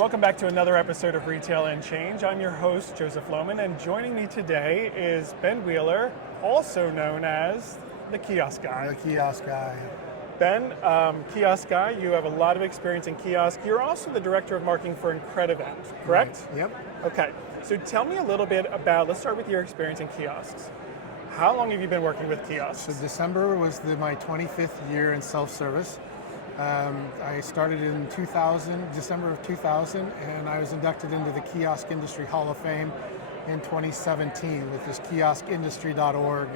welcome back to another episode of Retail and Change. I'm your host, Joseph Lohmann, and joining me today is Ben Wheeler, also known as the Kiosk Guy. The Kiosk Guy. Ben, Kiosk Guy, you have a lot of experience in kiosk. You're also the Director of Marketing for Incredivent, correct? Right. Yep. Okay, so tell me a little bit about, let's start with your experience in kiosks. How long have you been working with kiosks? So December was my 25th year in self-service. I started in December of 2000, and I was inducted into the Kiosk Industry Hall of Fame in 2017 with this kioskindustry.org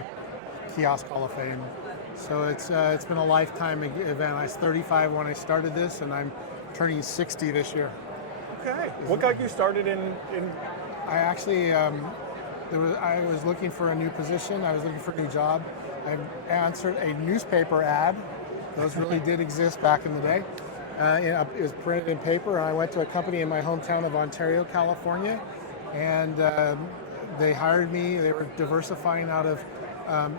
Kiosk Hall of Fame. So it's been a lifetime event. I was 35 when I started this, and I'm turning 60 this year. Okay. What got you started in? I actually, I was looking for a new position. I was looking for a new job. I answered a newspaper ad. Those really did exist back in the day. It was printed in paper. I went to a company in my hometown of Ontario, California, and they hired me. They were diversifying out of,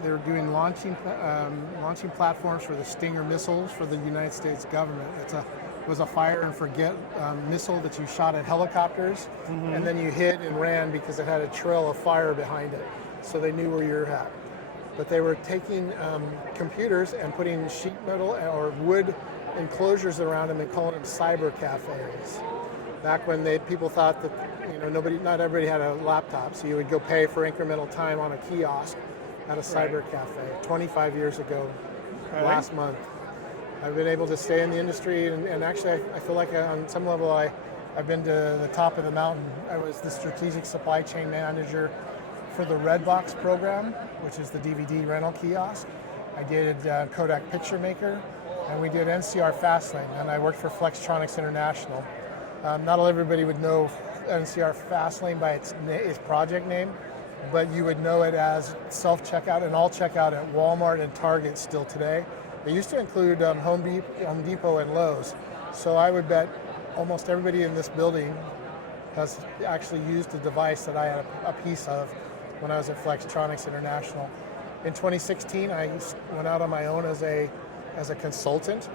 they were doing launching platforms for the Stinger missiles for the United States government. It was a fire and forget missile that you shot at helicopters, and then you hid and ran because it had a trail of fire behind it, so they knew where you were at. But they were taking computers and putting sheet metal or wood enclosures around them and calling them cyber cafes. Back when people thought that not everybody had a laptop, so you would go pay for incremental time on a kiosk at a cyber cafe. 25 years ago, last month. I've been able to stay in the industry, and actually I feel like on some level I've been to the top of the mountain. I was the strategic supply chain manager for the Redbox program, which is the DVD rental kiosk. I did Kodak Picture Maker, and we did NCR Fastlane, and I worked for Flextronics International. Not everybody would know NCR Fastlane by its project name, but you would know it as self-checkout and all checkout at Walmart and Target still today. They used to include Home Depot and Lowe's, so I would bet almost everybody in this building has actually used a device that I had a piece of when I was at Flextronics International. In 2016, I went out on my own as a consultant.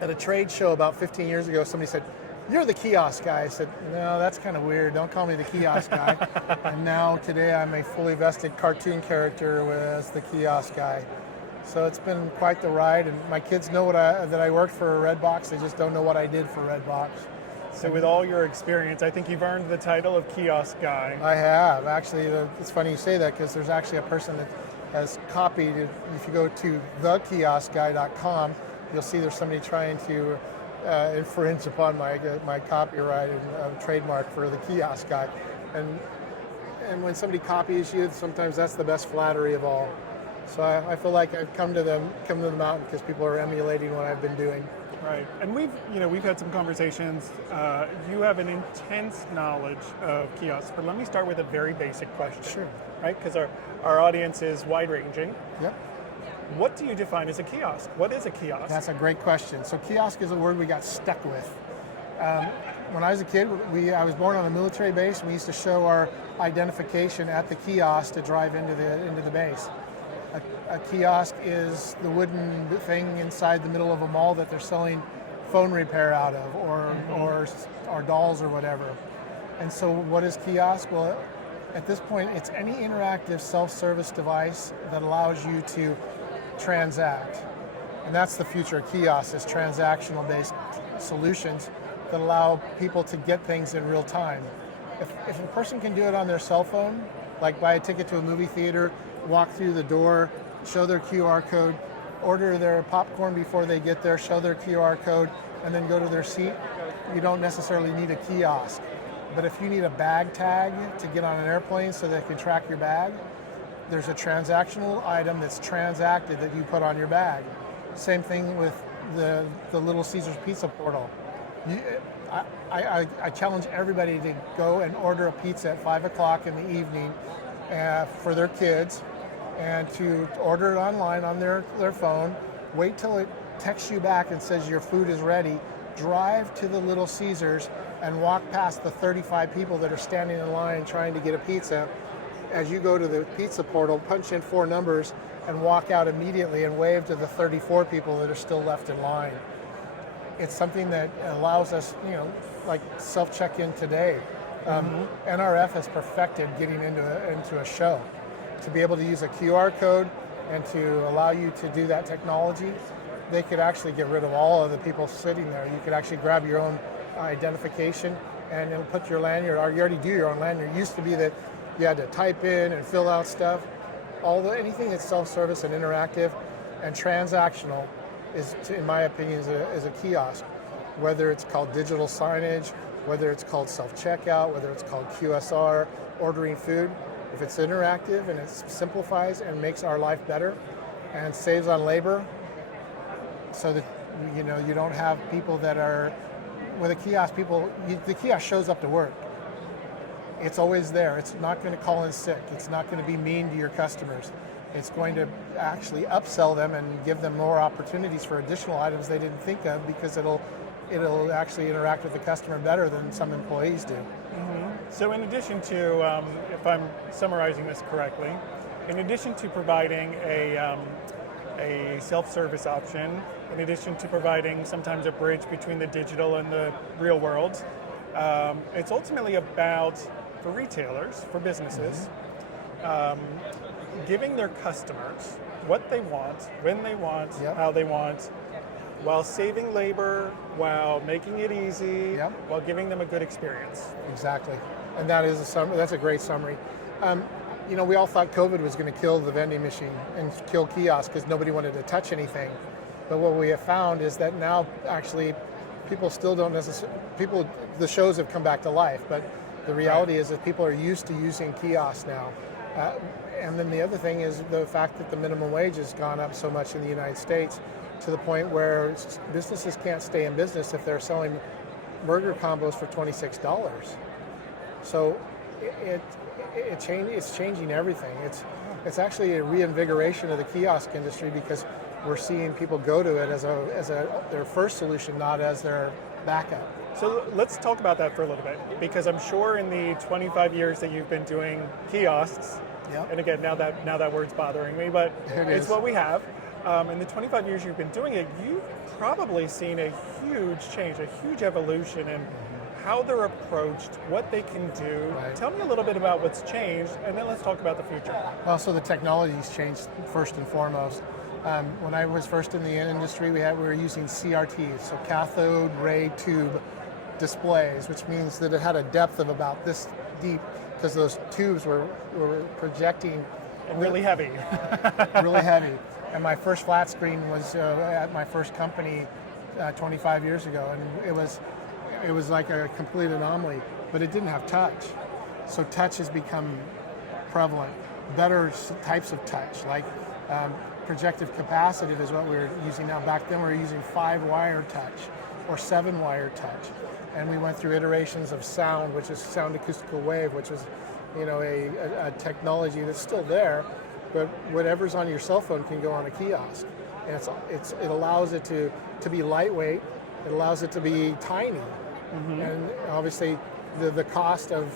At a trade show about 15 years ago, somebody said, "You're the kiosk guy." I said, "No, that's kind of weird. Don't call me the kiosk guy." And now today I'm a fully vested cartoon character as the kiosk guy. So it's been quite the ride, and my kids know that I worked for Redbox. They just don't know what I did for Redbox. So with all your experience, I think you've earned the title of Kiosk Guy. I have. Actually, it's funny you say that because there's actually a person that has copied it. If you go to thekioskguy.com, you'll see there's somebody trying to infringe upon my copyright and trademark for the Kiosk Guy. And when somebody copies you, sometimes that's the best flattery of all. So I feel like I've come to the mountain because people are emulating what I've been doing. Right, and we've had some conversations. You have an intense knowledge of kiosks, but let me start with a very basic question. Sure. Right, because our audience is wide-ranging. Yep. What do you define as a kiosk? What is a kiosk? That's a great question. So kiosk is a word we got stuck with. When I was a kid, I was born on a military base. We used to show our identification at the kiosk to drive into the base. A kiosk is the wooden thing inside the middle of a mall that they're selling phone repair out of, or dolls or whatever. And so what is kiosk? Well, at this point, it's any interactive self-service device that allows you to transact. And that's the future of kiosks, is transactional-based solutions that allow people to get things in real time. If a person can do it on their cell phone, like buy a ticket to a movie theater, walk through the door, show their QR code, order their popcorn before they get there, show their QR code, and then go to their seat, you don't necessarily need a kiosk. But if you need a bag tag to get on an airplane so they can track your bag, there's a transactional item that's transacted that you put on your bag. Same thing with the Little Caesars Pizza portal. I challenge everybody to go and order a pizza at 5 o'clock in the evening for their kids, and to order it online on their phone, wait till it texts you back and says your food is ready, drive to the Little Caesars and walk past the 35 people that are standing in line trying to get a pizza. As you go to the pizza portal, punch in 4 numbers and walk out immediately and wave to the 34 people that are still left in line. it's something that allows us, like self-check-in today. NRF has perfected getting into a show. To be able to use a QR code and to allow you to do that technology, they could actually get rid of all of the people sitting there. You could actually grab your own identification and it'll put your lanyard, or you already do your own lanyard. It used to be that you had to type in and fill out stuff. Anything that's self-service and interactive and transactional in my opinion, is a kiosk. Whether it's called digital signage, whether it's called self-checkout, whether it's called QSR, ordering food, if it's interactive and it simplifies and makes our life better and saves on labor, so that you don't have people that are with a kiosk. The kiosk shows up to work. It's always there. It's not going to call in sick. It's not going to be mean to your customers. It's going to actually upsell them and give them more opportunities for additional items they didn't think of, because it'll actually interact with the customer better than some employees do. Mm-hmm. So in addition to, if I'm summarizing this correctly, in addition to providing a self-service option, in addition to providing sometimes a bridge between the digital and the real world, it's ultimately about, for retailers, for businesses, giving their customers what they want, when they want, how they want, while saving labor, while making it easy, while giving them a good experience. Exactly, and that's a great summary. We all thought COVID was going to kill the vending machine and kill kiosks because nobody wanted to touch anything. But what we have found is that now actually people still don't necessarily, the shows have come back to life, but the reality is that people are used to using kiosks now. And then the other thing is the fact that the minimum wage has gone up so much in the United States, to the point where businesses can't stay in business if they're selling burger combos for $26. So it's changing everything. It's actually a reinvigoration of the kiosk industry, because we're seeing people go to it as their first solution, not as their backup. So let's talk about that for a little bit, because I'm sure in the 25 years that you've been doing kiosks, and again, now that word's bothering me, but it's what we have. In the 25 years you've been doing it, you've probably seen a huge change, a huge evolution in how they're approached, what they can do. Right. Tell me a little bit about what's changed, and then let's talk about the future. Well, so the technology's changed first and foremost. When I was first in the industry, we were using CRTs, so cathode ray tube displays, which means that it had a depth of about this deep, because those tubes were projecting. And really heavy. Really heavy. And my first flat screen was at my first company 25 years ago, and it was like a complete anomaly, but it didn't have touch. So touch has become prevalent. Better types of touch, like projective capacitive is what we're using now. Back then we were using 5-wire touch or 7-wire touch. And we went through iterations of sound, which is sound acoustical wave, which was a technology that's still there, but whatever's on your cell phone can go on a kiosk. And it allows it to be lightweight, it allows it to be tiny. And obviously the cost of,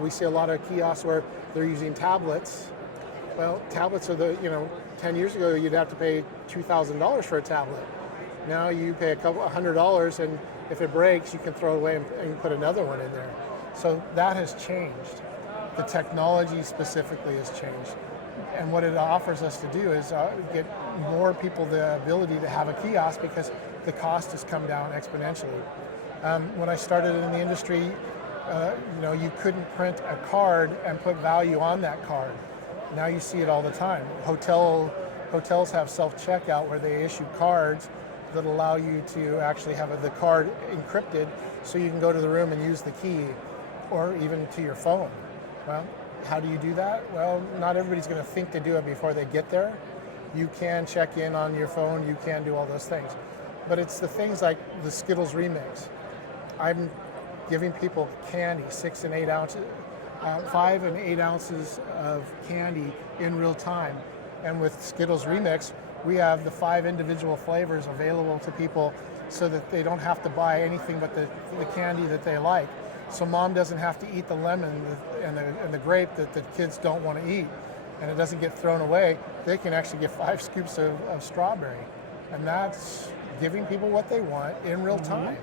we see a lot of kiosks where they're using tablets. Well, tablets are 10 years ago you'd have to pay $2,000 for a tablet. Now you pay $100, and if it breaks, you can throw it away and put another one in there. So that has changed. The technology specifically has changed. And what it offers us to do is get more people the ability to have a kiosk, because the cost has come down exponentially. When I started in the industry, you couldn't print a card and put value on that card. Now you see it all the time. Hotels have self-checkout where they issue cards that allow you to actually have the card encrypted, so you can go to the room and use the key, or even to your phone. Well, how do you do that? Well, not everybody's going to think to do it before they get there. You can check in on your phone, you can do all those things. But it's the things like the Skittles Remix. I'm giving people candy, 6 and 8 ounces, 5 and 8 ounces of candy in real time. And with Skittles Remix, we have the 5 individual flavors available to people, so that they don't have to buy anything but the candy that they like. So mom doesn't have to eat the lemon and the grape that the kids don't want to eat, and it doesn't get thrown away. They can actually get 5 scoops of strawberry. And that's giving people what they want in real time.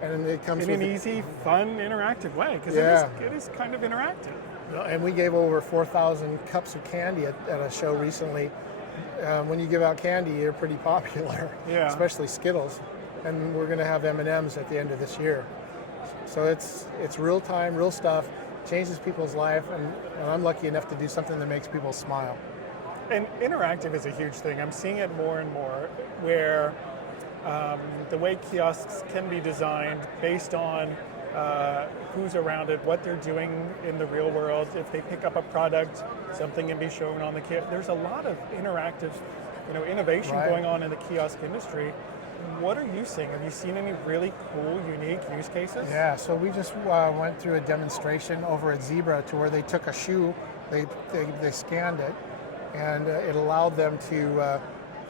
And it comes in an easy, fun, interactive way, because it is kind of interactive. And we gave over 4,000 cups of candy at a show recently. When you give out candy, you're pretty popular, especially Skittles. And we're going to have M&Ms at the end of this year. So it's real time, real stuff, changes people's life, and I'm lucky enough to do something that makes people smile. And interactive is a huge thing. I'm seeing it more and more where the way kiosks can be designed based on who's around it, what they're doing in the real world. If they pick up a product, something can be shown on the kiosk. There's a lot of interactive, innovation going on in the kiosk industry. What are you seeing? Have you seen any really cool, unique use cases? Yeah, so we just went through a demonstration over at Zebra to where they took a shoe, they scanned it, and it allowed them to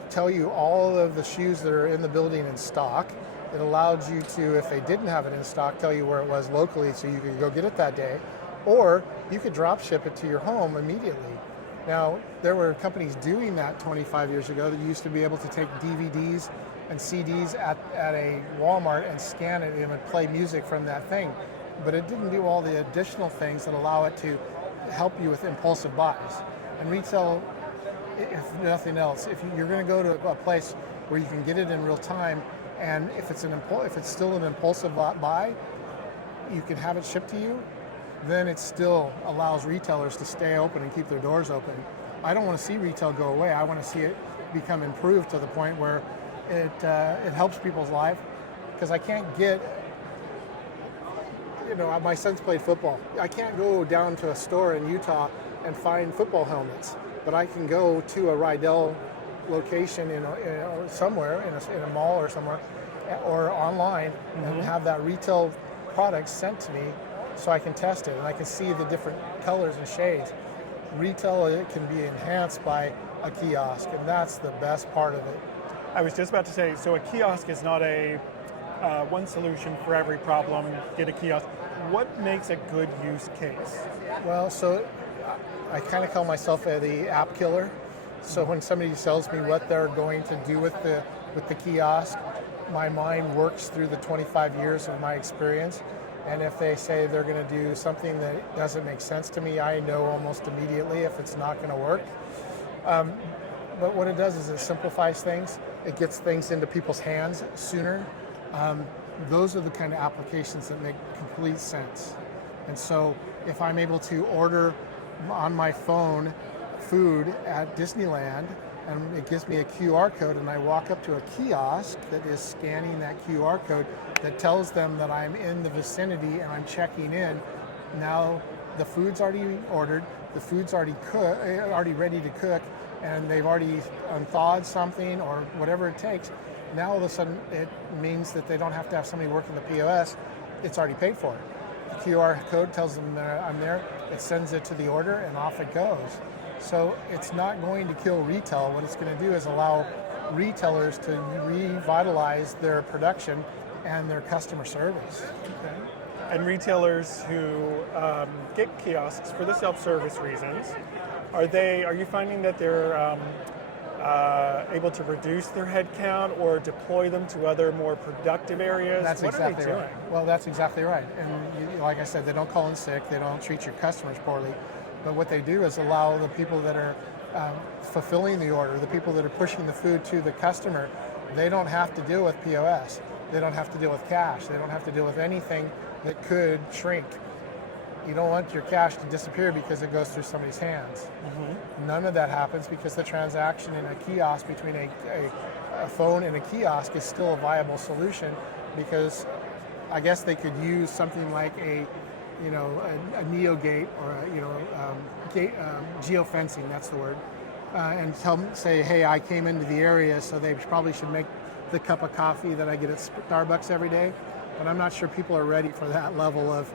tell you all of the shoes that are in the building in stock. It allowed you to, if they didn't have it in stock, tell you where it was locally so you could go get it that day, or you could drop ship it to your home immediately. Now, there were companies doing that 25 years ago that used to be able to take DVDs and CDs at a Walmart and scan it and it would play music from that thing. But it didn't do all the additional things that allow it to help you with impulsive buys. And retail, if nothing else, if you're going to go to a place where you can get it in real time, and if it's still an impulsive buy, you can have it shipped to you, then it still allows retailers to stay open and keep their doors open. I don't want to see retail go away. I want to see it become improved to the point where it helps people's life, because I can't get, my son's played football. I can't go down to a store in Utah and find football helmets, but I can go to a Rydell location somewhere in a mall or somewhere, or online, and have that retail product sent to me so I can test it and I can see the different colors and shades. Retail, it can be enhanced by a kiosk, and that's the best part of it. I was just about to say, so a kiosk is not a one solution for every problem, get a kiosk. What makes a good use case? Well, so I kind of call myself the app killer. So when somebody tells me what they're going to do with the kiosk, my mind works through the 25 years of my experience. And if they say they're going to do something that doesn't make sense to me, I know almost immediately if it's not going to work. But what it does is it simplifies things. It gets things into people's hands sooner. Those are the kind of applications that make complete sense. And so if I'm able to order on my phone food at Disneyland, and it gives me a QR code, and I walk up to a kiosk that is scanning that QR code that tells them that I'm in the vicinity and I'm checking in. Now the food's already ordered, the food's already ready to cook, and they've already thawed something or whatever it takes. Now all of a sudden it means that they don't have to have somebody working the POS, it's already paid for. The QR code tells them that I'm there, it sends it to the order, and off it goes. So it's not going to kill retail. What it's going to do is allow retailers to revitalize their production and their customer service. Okay. And retailers who get kiosks for the self-service reasons, are you finding that they're able to reduce their headcount or deploy them to other more productive areas? What are they doing? Well, that's exactly right. And like I said, they don't call in sick. They don't treat your customers poorly. But what they do is allow the people that are fulfilling the order, the people that are pushing the food to the customer, they don't have to deal with POS. They don't have to deal with cash. They don't have to deal with anything that could shrink. You don't want your cash to disappear because it goes through somebody's hands. None of that happens because the transaction in a kiosk between a phone and a kiosk is still a viable solution, because I guess they could use something like a NeoGate or geofencing, that's the word, and say, hey, I came into the area, so they probably should make the cup of coffee that I get at Starbucks every day. But I'm not sure people are ready for that level of,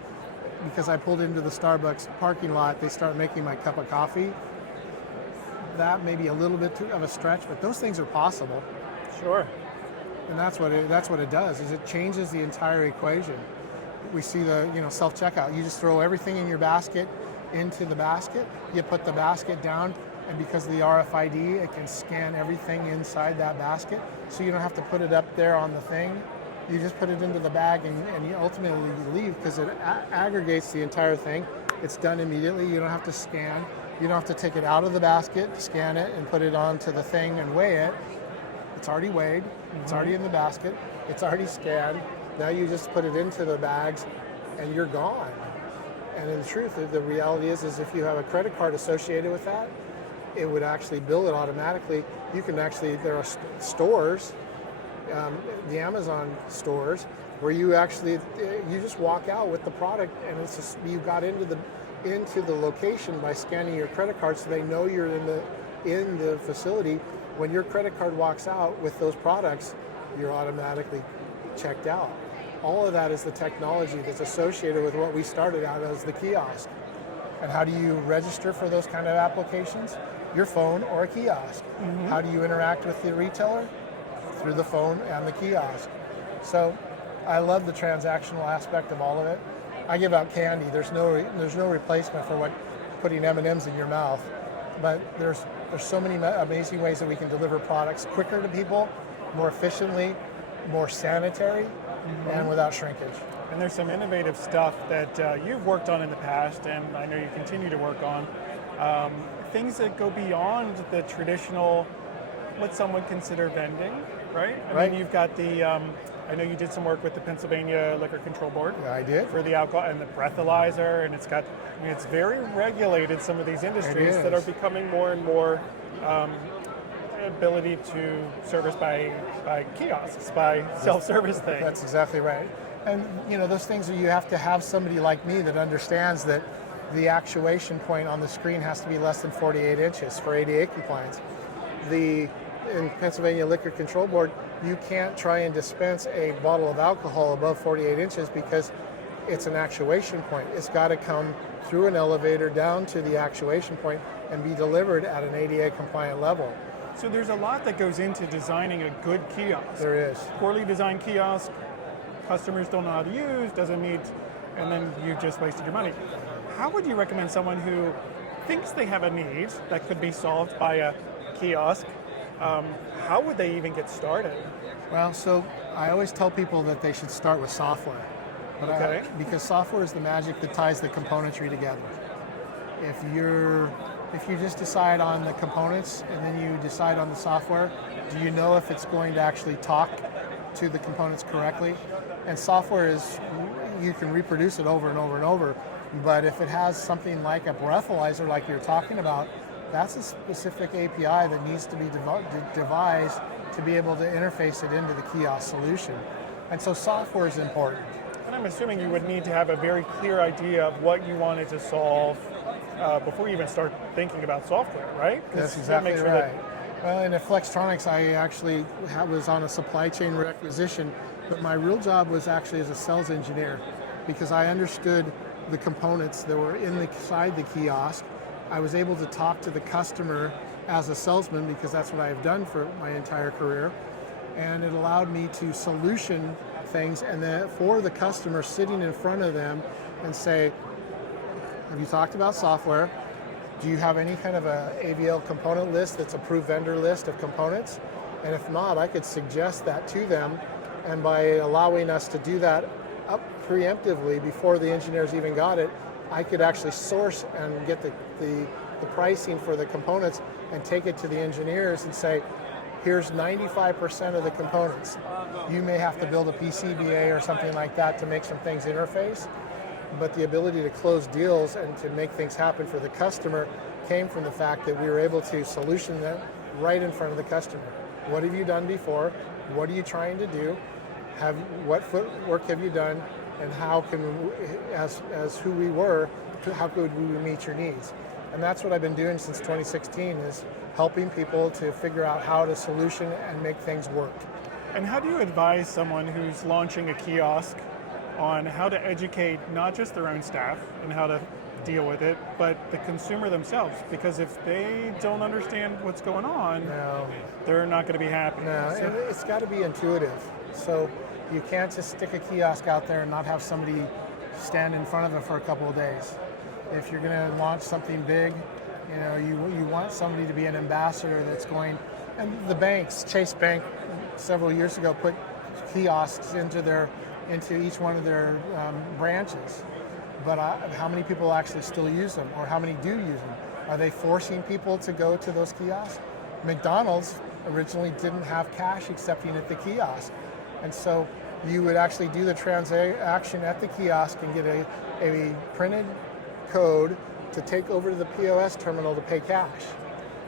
because I pulled into the Starbucks parking lot, they start making my cup of coffee. That may be a little bit of a stretch, but those things are possible. Sure. And that's what it does, is it changes the entire equation. We see the self-checkout. You just throw everything in your basket into the basket. You put the basket down, and because of the RFID, it can scan everything inside that basket, so you don't have to put it up there on the thing. You just put it into the bag, and you ultimately leave, because it aggregates the entire thing. It's done immediately. You don't have to scan. You don't have to take it out of the basket, scan it, and put it onto the thing and weigh it. It's already weighed. It's already in the basket. It's already scanned. Now you just put it into the bags, and you're gone. And in truth, the reality is if you have a credit card associated with that, it would actually bill it automatically. You can actually, there are stores, the Amazon stores, where you actually, you just walk out with the product, and it's just, you got into the location by scanning your credit card, so they know you're in the facility. When your credit card walks out with those products, you're automatically checked out. All of that is the technology that's associated with what we started out as the kiosk. And how do you register for those kind of applications? Your phone or a kiosk. How do you interact with the retailer? Through the phone and the kiosk. So I love the transactional aspect of all of it. I give out candy. There's no replacement for putting M&Ms in your mouth. But there's so many amazing ways that we can deliver products quicker to people, more efficiently, more sanitary, and without shrinkage. And there's some innovative stuff that you've worked on in the past, and I know you continue to work on. Things that go beyond the traditional, what some would consider vending, right? I mean, you've got the, I know you did some work with the Pennsylvania Liquor Control Board. Yeah, I did. For the alcohol and the breathalyzer, and it's got, I mean, it's very regulated, some of these industries that are becoming more and more ability to service by kiosks, by self-service things. That's exactly right. And those things, you have to have somebody like me that understands that the actuation point on the screen has to be less than 48 inches for ADA compliance. In Pennsylvania Liquor Control Board, you can't try and dispense a bottle of alcohol above 48 inches because it's an actuation point. It's got to come through an elevator down to the actuation point and be delivered at an ADA compliant level. So there's a lot that goes into designing a good kiosk. There is. Poorly designed kiosk, customers don't know how to use, doesn't meet, and then you just wasted your money. How would you recommend someone who thinks they have a need that could be solved by a kiosk? How would they even get started? Well, so I always tell people that they should start with software. Because software is the magic that ties the componentry together. If you just decide on the components and then you decide on the software, do you know if it's going to actually talk to the components correctly? And software is, you can reproduce it over and over and over, but if it has something like a breathalyzer like you're talking about, that's a specific API that needs to be devised to be able to interface it into the kiosk solution. And so software is important. And I'm assuming you would need to have a very clear idea of what you wanted to solve before you even start thinking about software, right? That's exactly right. Well, in Flextronics, I actually was on a supply chain requisition, but my real job was actually as a sales engineer, because I understood the components that were inside the kiosk. I was able to talk to the customer as a salesman, because that's what I have done for my entire career, and it allowed me to solution things, and then for the customer sitting in front of them and say, have you talked about software? Do you have any kind of a AVL component list that's approved vendor list of components? And if not, I could suggest that to them, and by allowing us to do that up preemptively before the engineers even got it, I could actually source and get the pricing for the components and take it to the engineers and say, here's 95% of the components. You may have to build a PCBA or something like that to make some things interface, but the ability to close deals and to make things happen for the customer came from the fact that we were able to solution that right in front of the customer. What have you done before? What are you trying to do? What footwork have you done? And how can, as who we were, how could we meet your needs? And that's what I've been doing since 2016, is helping people to figure out how to solution and make things work. And how do you advise someone who's launching a kiosk on how to educate not just their own staff and how to deal with it, but the consumer themselves? Because if they don't understand what's going on, they're not going to be happy. No, so it's got to be intuitive. So you can't just stick a kiosk out there and not have somebody stand in front of it for a couple of days. If you're going to launch something big, you want want somebody to be an ambassador that's going, and the banks, Chase Bank several years ago put kiosks into each one of their branches. But how many people actually still use them, or how many do use them? Are they forcing people to go to those kiosks? McDonald's originally didn't have cash accepting at the kiosk. And so you would actually do the transaction at the kiosk and get a printed code to take over to the POS terminal to pay cash.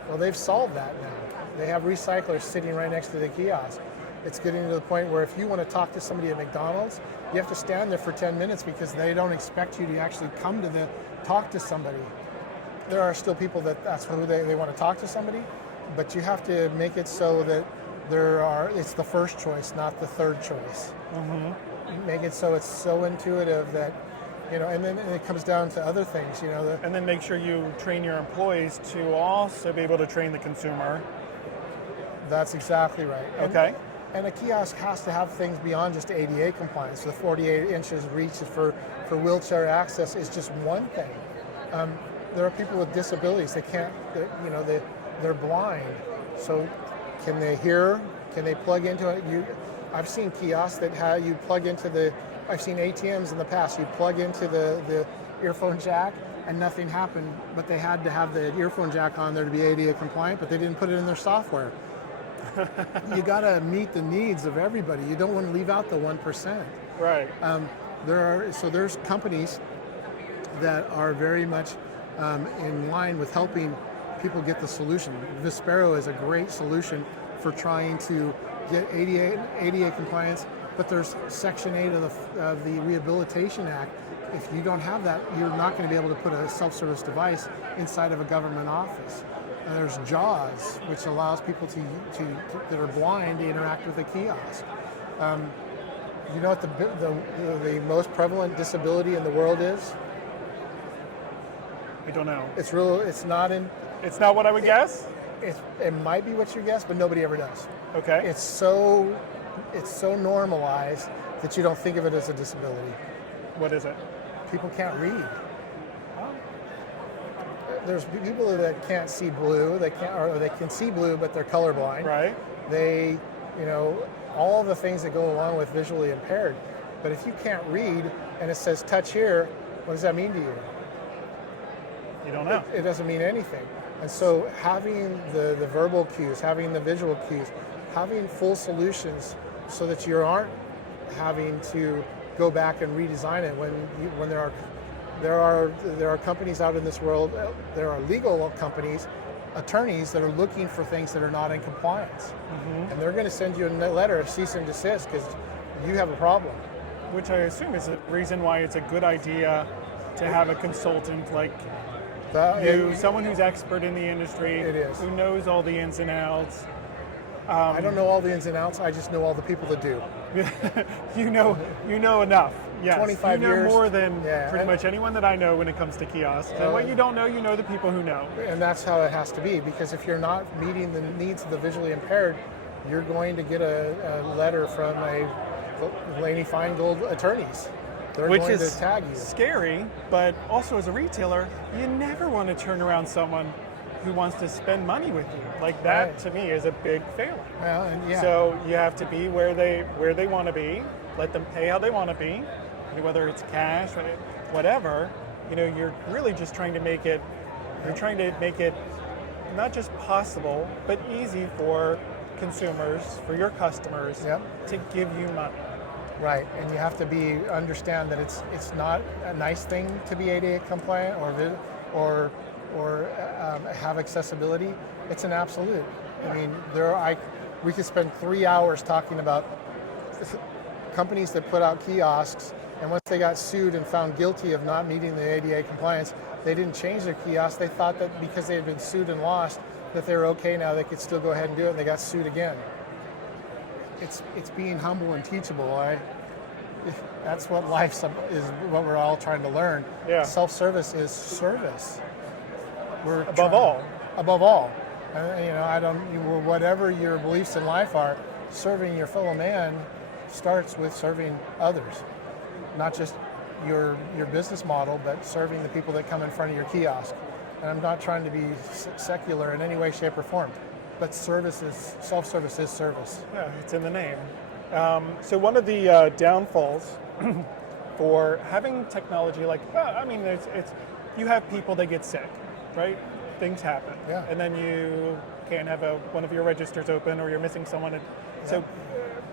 Well, they've solved that now. They have recyclers sitting right next to the kiosk. It's getting to the point where if you want to talk to somebody at McDonald's, you have to stand there for 10 minutes because they don't expect you to actually come to talk to somebody. There are still people that's who they want to talk to somebody, but you have to make it so that it's the first choice, not the third choice. Mm-hmm. Make it so it's so intuitive that, and then it comes down to other things, and then make sure you train your employees to also be able to train the consumer. That's exactly right. Okay. And a kiosk has to have things beyond just ADA compliance. The 48 inches reach for wheelchair access is just one thing. There are people with disabilities. They can't, they're blind. So can they hear? Can they plug into it? I've seen kiosks that you plug into I've seen ATMs in the past. You plug into the earphone jack and nothing happened, but they had to have the earphone jack on there to be ADA compliant, but they didn't put it in their software. You got to meet the needs of everybody. You don't want to leave out the 1%. Right. There's companies that are very much in line with helping people get the solution. Vispero is a great solution for trying to get ADA compliance, but there's Section 8 of the Rehabilitation Act. If you don't have that, you're not going to be able to put a self-service device inside of a government office. There's JAWS, which allows people that are blind to interact with a kiosk. You know what the most prevalent disability in the world is? I don't know. It's real. It's not what I would guess. It might be what you guess, but nobody ever does. Okay. It's so normalized that you don't think of it as a disability. What is it? People can't read. There's people that can't see blue. They can see blue, but they're colorblind. Right. They, all the things that go along with visually impaired. But if you can't read and it says touch here, what does that mean to you? You don't know. It doesn't mean anything. And so having the verbal cues, having the visual cues, having full solutions so that you aren't having to go back and redesign it when there are companies out in this world, there are legal companies, attorneys that are looking for things that are not in compliance. Mm-hmm. And they're going to send you a letter of cease and desist because you have a problem. Which I assume is the reason why it's a good idea to have a consultant like someone who's expert in the industry, who knows all the ins and outs. I don't know all the ins and outs, I just know all the people that do. You know enough. Yes. 25 years. You know years. more than pretty much anyone that I know when it comes to kiosks. And what you don't know, you know the people who know. And that's how it has to be, because if you're not meeting the needs of the visually impaired, you're going to get a letter from a Laney Feingold attorneys. They're Which going is to tag you. Scary, but also as a retailer, you never want to turn around someone who wants to spend money with you. Like that, right. To me, is a big failure. Well, and yeah. So you have to be where they want to be. Let them pay how they want to be, whether it's cash, whatever. You're really just trying to make it. You're trying to make it not just possible, but easy for consumers, for your customers, to give you money. Right, and you have to understand that it's not a nice thing to be ADA compliant or have accessibility. It's an absolute. I mean, we could spend 3 hours talking about companies that put out kiosks, and once they got sued and found guilty of not meeting the ADA compliance, they didn't change their kiosks. They thought that because they had been sued and lost, that they were okay now, they could still go ahead and do it, and they got sued again. It's being humble and teachable. That's what life is. What we're all trying to learn. Yeah. Self-service is service. Above all. Whatever your beliefs in life are, serving your fellow man starts with serving others, not just your business model, but serving the people that come in front of your kiosk. and I'm not trying to be secular in any way, shape, or form, but self-service is service. Yeah, it's in the name. So one of the downfalls for having technology like, it's you have people that get sick, right? Things happen, Yeah. and then you can't have one of your registers open, or you're missing someone. So,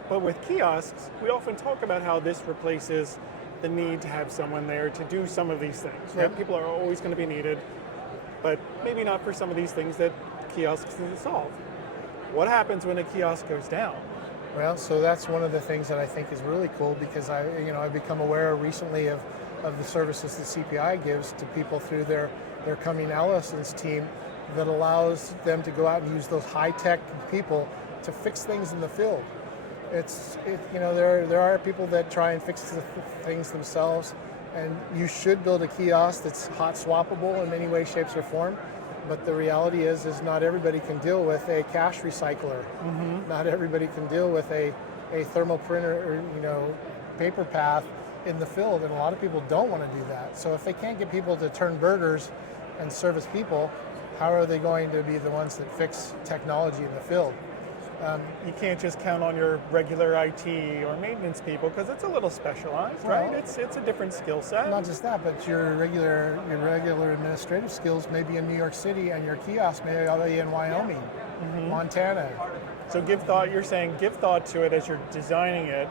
but with kiosks, we often talk about how this replaces the need to have someone there to do some of these things. Right? People are always going to be needed, but maybe not for some of these things that kiosks need to solve. What happens when a kiosk goes down? Well, so that's one of the things that I think is really cool, because I've become aware recently of the services that CPI gives to people through their coming Allison's team that allows them to go out and use those high-tech people to fix things in the field. There are people that try and fix the things themselves, and you should build a kiosk that's hot swappable in many ways, shapes, or form. But the reality is not everybody can deal with a cash recycler. Mm-hmm. Not everybody can deal with a thermal printer or paper path in the field, and a lot of people don't want to do that. So if they can't get people to turn burgers and service people, how are they going to be the ones that fix technology in the field? You can't just count on your regular IT or maintenance people, because it's a little specialized, right? It's a different skill set. Not just that, but your regular administrative skills may be in New York City, and your kiosk may be in Wyoming, Montana. So you're saying give thought to it as you're designing it,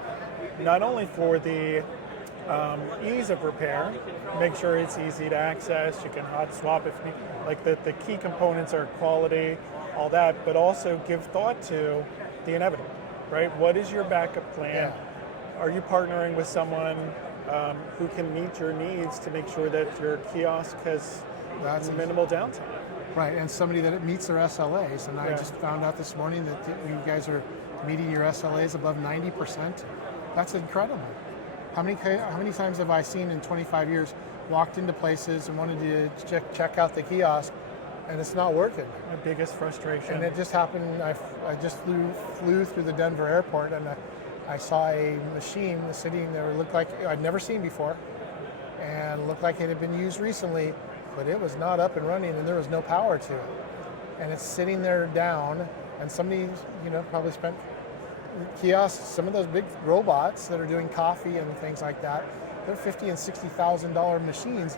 not only for the ease of repair, make sure it's easy to access, you can hot swap if the key components are quality, all that, but also give thought to the inevitable, right? What is your backup plan? Yeah. Are you partnering with someone who can meet your needs to make sure that your kiosk has minimal downtime? Right, and somebody that it meets their SLAs. And I just found out this morning that you guys are meeting your SLAs above 90%. That's incredible. How many times have I seen in 25 years, walked into places and wanted to check out the kiosk, and it's not working? My biggest frustration. And it just happened. I just flew through the Denver airport, and I saw a machine sitting there looked like I'd never seen before, and looked like it had been used recently, but it was not up and running, and there was no power to it. And it's sitting there down, and somebody probably spent kiosks, some of those big robots that are doing coffee and things like that, they're $50,000 and $60,000 machines.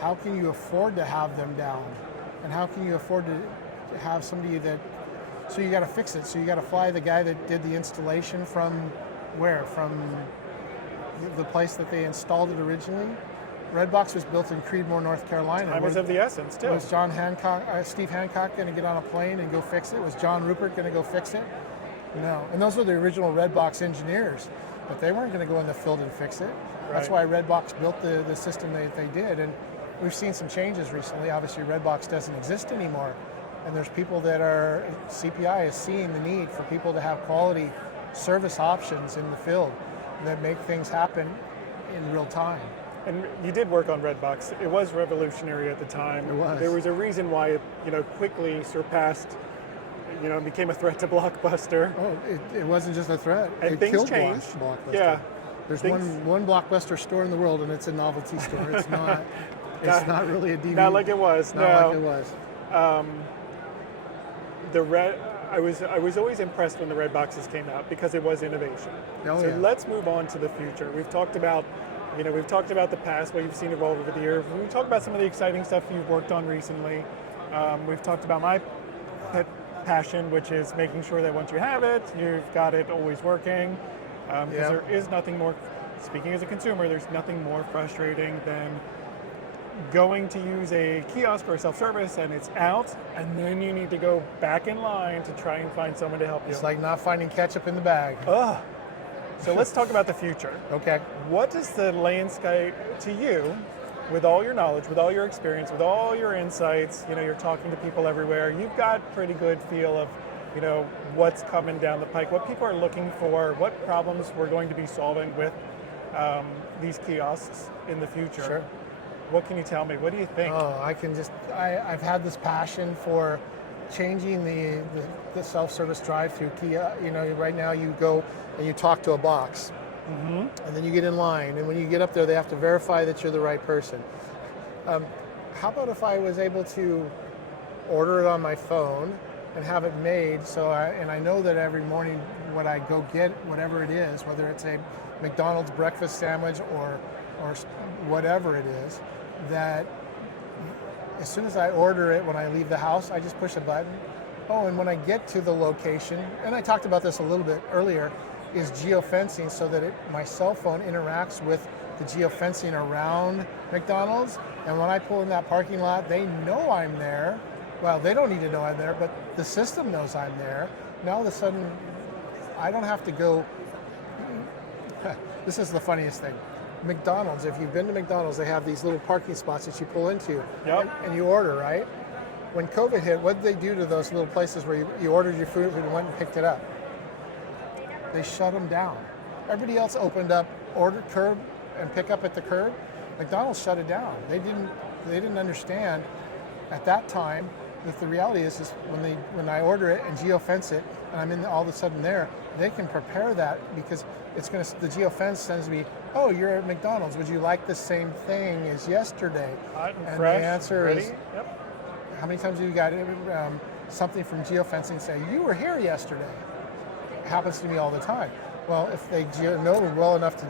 How can you afford to have them down? And how can you afford to have somebody so you got to fix it. So you got to fly the guy that did the installation from where? From the place that they installed it originally. Redbox was built in Creedmoor, North Carolina. Time is of the essence, too. Was Steve Hancock going to get on a plane and go fix it? Was John Rupert going to go fix it? No. And those were the original Redbox engineers, but they weren't going to go in the field and fix it. Right. That's why Redbox built the system that they did. And we've seen some changes recently. Obviously, Redbox doesn't exist anymore. And there's people CPI is seeing the need for people to have quality service options in the field that make things happen in real time. And you did work on Redbox. It was revolutionary at the time. It was. There was a reason why it, quickly surpassed, became a threat to Blockbuster. Oh, it wasn't just a threat. And it things killed changed. Blockbuster. Yeah. There's one Blockbuster store in the world, and it's a novelty store. It's not. It's not really a DVD. Not like it was. Not like it was. I was always impressed when the Red Boxes came out because it was innovation. Let's move on to the future. We've talked about the past, what you've seen evolve over the years. We've talked about some of the exciting stuff you've worked on recently. We've talked about my pet passion, which is making sure that once you have it, you've got it always working. Because there is nothing more, speaking as a consumer, there's nothing more frustrating than going to use a kiosk or a self-service and it's out, and then you need to go back in line to try and find someone to help you. It's like not finding ketchup in the bag. Ugh. So let's talk about the future. Okay. What is the landscape to you, with all your knowledge, with all your experience, with all your insights? You're talking to people everywhere. You've got pretty good feel of, what's coming down the pike, what people are looking for, what problems we're going to be solving with these kiosks in the future. Sure. What can you tell me? What do you think? Oh, I've had this passion for changing the self-service drive-through kiosk. Right now you go and you talk to a box, and then you get in line, and when you get up there, they have to verify that you're the right person. how about if I was able to order it on my phone and have it made, and I know that every morning when I go get whatever it is, whether it's a McDonald's breakfast sandwich or whatever it is, that as soon as I order it when I leave the house, I just push a button. Oh, and when I get to the location, and I talked about this a little bit earlier, is geofencing, so that my cell phone interacts with the geofencing around McDonald's. And when I pull in that parking lot, they know I'm there. Well, they don't need to know I'm there, but the system knows I'm there. Now all of a sudden, I don't have to go. This is the funniest thing. McDonald's, if you've been to McDonald's, they have these little parking spots that you pull into, and you order, right? When COVID hit, what did they do to those little places where you ordered your food and went and picked it up? They shut them down. Everybody else opened up, order curb and pick up at the curb. McDonald's shut it down. They didn't understand at that time that the reality is when I order it and geofence it and I'm in all of a sudden there, they can prepare that because the geofence sends me, oh, you're at McDonald's. Would you like the same thing as yesterday? Hot and fresh, the answer ready? is, yep. How many times have you got something from geofencing say, you were here yesterday? It happens to me all the time. Well, if they know well enough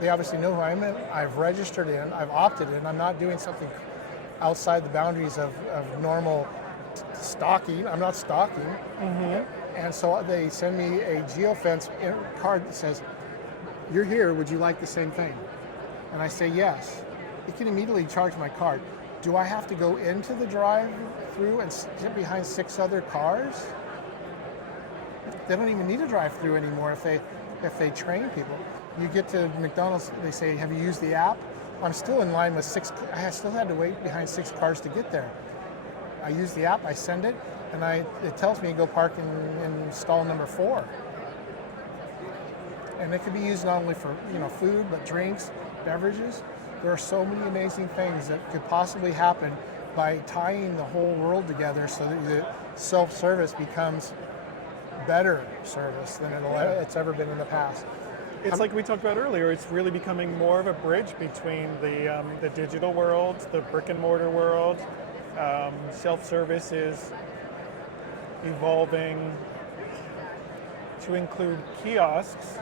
they obviously know who I am. I've registered in, I've opted in, I'm not doing something outside the boundaries of normal stalking. I'm not stalking. Mm-hmm. And so they send me a geofence card that says, you're here, would you like the same thing? And I say yes. It can immediately charge my card. Do I have to go into the drive-through and sit behind 6 other cars? They don't even need a drive-through anymore if they train people. You get to McDonald's, they say, have you used the app? I'm still in line with 6, I still had to wait behind 6 cars to get there. I use the app, I send it, and it tells me to go park in stall number 4. And it can be used not only for food, but drinks, beverages. There are so many amazing things that could possibly happen by tying the whole world together so that the self-service becomes better service than it's ever been in the past. It's like we talked about earlier, it's really becoming more of a bridge between the digital world, the brick and mortar world. Self-service is evolving to include kiosks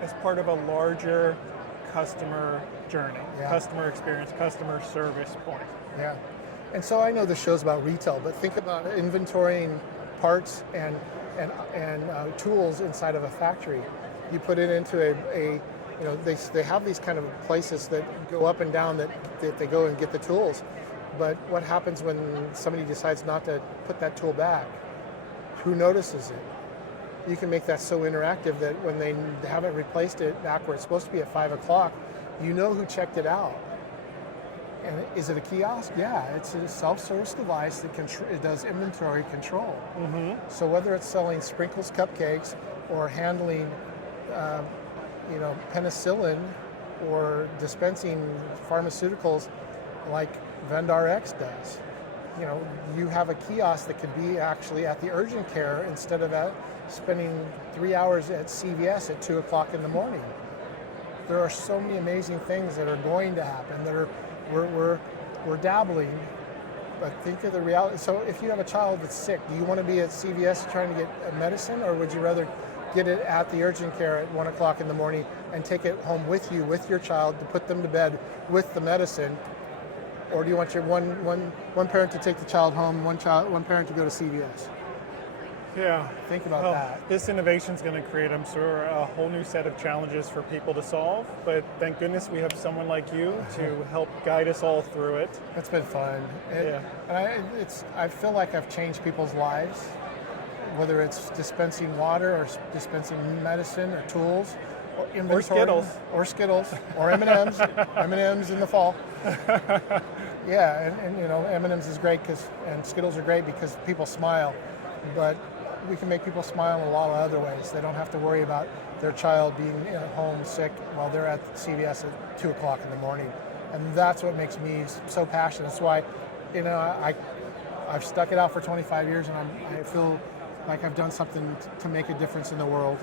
as part of a larger customer journey, customer experience, customer service point. Yeah. And so I know the show's about retail, but think about inventorying parts and tools inside of a factory. You put it into they have these kind of places that go up and down that they go and get the tools. But what happens when somebody decides not to put that tool back? Who notices it? You can make that so interactive that when they haven't replaced it back where it's supposed to be at 5 o'clock, you know who checked it out. And is it a kiosk? Yeah, it's a self-service device that it does inventory control. Mm-hmm. So whether it's selling sprinkles cupcakes or handling penicillin or dispensing pharmaceuticals like VendRx does, you have a kiosk that could be actually at the urgent care instead of spending 3 hours at CVS at 2 o'clock in the morning. There are so many amazing things that are going to happen that we're dabbling, but think of the reality. So if you have a child that's sick, do you want to be at CVS trying to get medicine, or would you rather get it at the urgent care at 1 o'clock in the morning and take it home with you, with your child, to put them to bed with the medicine? Or do you want your one parent to take the child home, one parent to go to CVS? Yeah. Think about that. This innovation is going to create, I'm sure, a whole new set of challenges for people to solve. But thank goodness we have someone like you to help guide us all through it. It's been fun. And I feel like I've changed people's lives, whether it's dispensing water or dispensing medicine or tools. Or Skittles, or M&Ms, M&Ms in the fall. Yeah, and M&Ms is great and Skittles are great because people smile, but we can make people smile in a lot of other ways. They don't have to worry about their child being at home sick while they're at CVS at 2 o'clock in the morning, and that's what makes me so passionate. That's why, I've stuck it out for 25 years, and I feel like I've done something to make a difference in the world.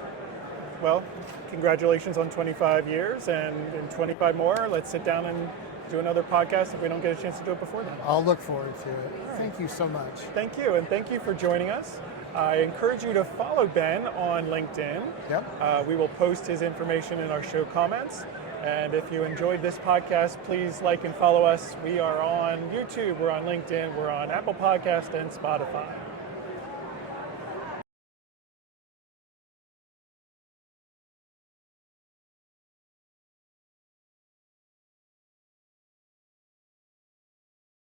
Well, congratulations on 25 years, and in 25 more, let's sit down and do another podcast if we don't get a chance to do it before then. I'll look forward to it. Thank you so much. Thank you, and thank you for joining us. I encourage you to follow Ben on LinkedIn. Yep. We will post his information in our show comments. And if you enjoyed this podcast, please like and follow us. We are on YouTube, we're on LinkedIn, we're on Apple Podcast and Spotify.